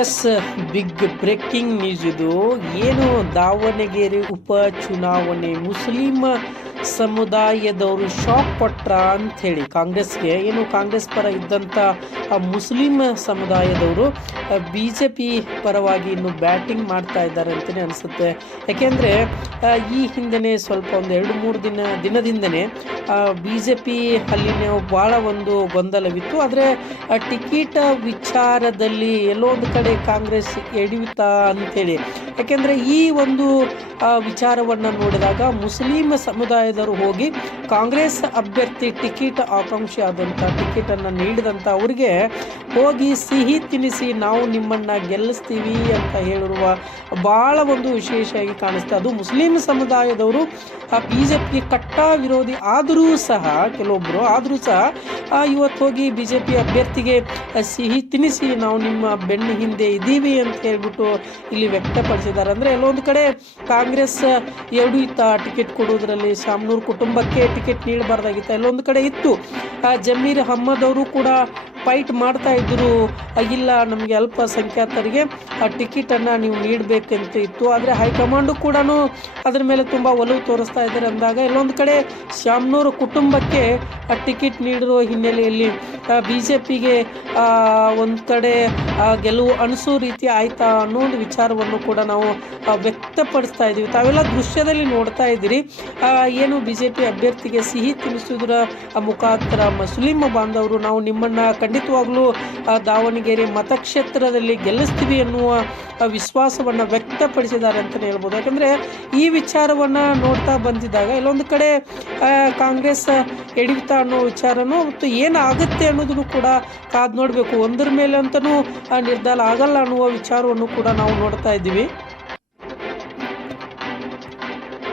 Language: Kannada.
ಎಸ್, ಬಿಗ್ ಬ್ರೇಕಿಂಗ್ ನ್ಯೂಸ್ ಇದು. ಏನು ದಾವಣಗೆರೆ ಉಪಚುನಾವಣೆ ಮುಸ್ಲಿಂ ಸಮುದಾಯದವರು ಶಾಕ್ ಪಟ್ರ ಅಂಥೇಳಿ ಕಾಂಗ್ರೆಸ್ಗೆ. ಏನು ಕಾಂಗ್ರೆಸ್ ಪರ ಇದ್ದಂಥ ಮುಸ್ಲಿಂ ಸಮುದಾಯದವರು ಬಿ ಜೆ ಪಿ ಪರವಾಗಿ ಇನ್ನು ಬ್ಯಾಟಿಂಗ್ ಮಾಡ್ತಾ ಇದ್ದಾರೆ ಅಂತಲೇ ಅನಿಸುತ್ತೆ. ಯಾಕೆಂದರೆ ಈ ಹಿಂದೆ ಸ್ವಲ್ಪ ಒಂದು 2-3 ದಿನದಿಂದನೇ ಬಿ ಜೆ ಪಿ ಅಲ್ಲಿನ ಭಾಳ ಒಂದು ಗೊಂದಲವಿತ್ತು. ಆದರೆ ಟಿಕೆಟ್ ವಿಚಾರದಲ್ಲಿ ಎಲ್ಲೋ ಒಂದು ಕಡೆ ಕಾಂಗ್ರೆಸ್ ಎಡವಿತಾ ಅಂಥೇಳಿ. ಯಾಕೆಂದರೆ ಈ ಒಂದು ವಿಚಾರವನ್ನು ನೋಡಿದಾಗ ಮುಸ್ಲಿಂ ಸಮುದಾಯದವರು ಹೋಗಿ ಕಾಂಗ್ರೆಸ್ ಅಭ್ಯರ್ಥಿ ಟಿಕೆಟ್ ಆಕಾಂಕ್ಷಿ ಆದಂಥ ಟಿಕೆಟನ್ನು ನೀಡಿದಂಥ ಅವರಿಗೆ ಹೋಗಿ ಸಿಹಿ ತಿನ್ನಿಸಿ ನಾವು ನಿಮ್ಮನ್ನು ಗೆಲ್ಲಿಸ್ತೀವಿ ಅಂತ ಹೇಳಿರುವ ಭಾಳ ಒಂದು ವಿಶೇಷವಾಗಿ ಕಾಣಿಸ್ತಾ. ಅದು ಮುಸ್ಲಿಂ ಸಮುದಾಯದವರು ಬಿ ಜೆ ಪಿಗೆ ಕಟ್ಟ ವಿರೋಧಿ ಆದರೂ ಸಹ ಕೆಲವೊಬ್ಬರು ಇವತ್ತು ಹೋಗಿ ಬಿ ಜೆ ಪಿ ಅಭ್ಯರ್ಥಿಗೆ ಸಿಹಿ ತಿನ್ನಿಸಿ ನಾವು ನಿಮ್ಮ ಬೆನ್ನ ಹಿಂದೆ ಇದ್ದೀವಿ ಅಂತ ಹೇಳ್ಬಿಟ್ಟು ಇಲ್ಲಿ ವ್ಯಕ್ತಪಡಿಸಿದ್ದಾರೆ. ಅಂದರೆ ಎಲ್ಲೊಂದು ಕಡೆ ಕಾಂಗ್ರೆಸ್ ಎಡವಿತ ಟಿಕೆಟ್ ಕೊಡೋದ್ರಲ್ಲಿ. ಶಾಮನೂರು ಕುಟುಂಬಕ್ಕೆ ಟಿಕೆಟ್ ನೀಡಬಾರ್ದಾಗಿತ್ತು, ಎಲ್ಲೊಂದು ಕಡೆ ಇತ್ತು. ಜಮೀರ್ ಅಹ್ಮದ್ ಅವರು ಕೂಡ ಫೈಟ್ ಮಾಡ್ತಾ ಇದ್ದರು, ಇಲ್ಲ ನಮಗೆ ಅಲ್ಪಸಂಖ್ಯಾತರಿಗೆ ಆ ಟಿಕೆಟನ್ನು ನೀವು ನೀಡಬೇಕಂತ ಇತ್ತು. ಆದರೆ ಹೈಕಮಾಂಡು ಕೂಡ ಅದರ ಮೇಲೆ ತುಂಬ ಒಲವು ತೋರಿಸ್ತಾ ಇದ್ದಾರೆ ಅಂದಾಗ ಎಲ್ಲೊಂದು ಕಡೆ ಶಾಮನೂರು ಕುಟುಂಬಕ್ಕೆ ಟಿಕೆಟ್ ನೀಡಿರೋ ಹಿನ್ನೆಲೆಯಲ್ಲಿ ಬಿ ಜೆ ಪಿಗೆ ಒಂದು ಕಡೆ ಗೆಲುವು ಅನಿಸೋ ರೀತಿ ಆಯ್ತಾ ಅನ್ನೋ ಒಂದು ವಿಚಾರವನ್ನು ಕೂಡ ನಾವು ವ್ಯಕ್ತಪಡಿಸ್ತಾ ಇದ್ದೀವಿ. ತಾವೆಲ್ಲ ದೃಶ್ಯದಲ್ಲಿ ನೋಡ್ತಾ ಇದ್ದೀರಿ. ಏನು ಬಿ ಜೆ ಪಿ ಅಭ್ಯರ್ಥಿಗೆ ಸಿಹಿ ತಿನ್ನಿಸೋದ್ರ ಮುಖಾಂತರ ಮುಸ್ಲಿಂ ಬಾಂಧವರು ನಾವು ನಿಮ್ಮನ್ನು ಖಂಡಿತವಾಗ್ಲೂ ದಾವಣಗೆರೆ ಮತಕ್ಷೇತ್ರದಲ್ಲಿ ಗೆಲ್ಲಿಸ್ತೀವಿ ಎನ್ನುವ ವಿಶ್ವಾಸವನ್ನು ವ್ಯಕ್ತಪಡಿಸಿದ್ದಾರೆ ಅಂತಲೇ ಹೇಳ್ಬೋದು. ಯಾಕಂದರೆ ಈ ವಿಚಾರವನ್ನು ನೋಡ್ತಾ ಬಂದಿದ್ದಾಗ ಎಲ್ಲೊಂದು ಕಡೆ ಕಾಂಗ್ರೆಸ್ ಎಡವಿತಾ ಅನ್ನೋ ವಿಚಾರನೂ ಮತ್ತು ಏನಾಗುತ್ತೆ ಅನ್ನೋದನ್ನು ಕೂಡ ಕಾದು ನೋಡಬೇಕು. ಒಂದರ ಮೇಲೆ ಅಂತಲೂ ನಿರ್ಧಾರ ಆಗಲ್ಲ ಅನ್ನುವ ವಿಚಾರವನ್ನು ಕೂಡ ನಾವು ನೋಡ್ತಾ ಇದ್ದೀವಿ.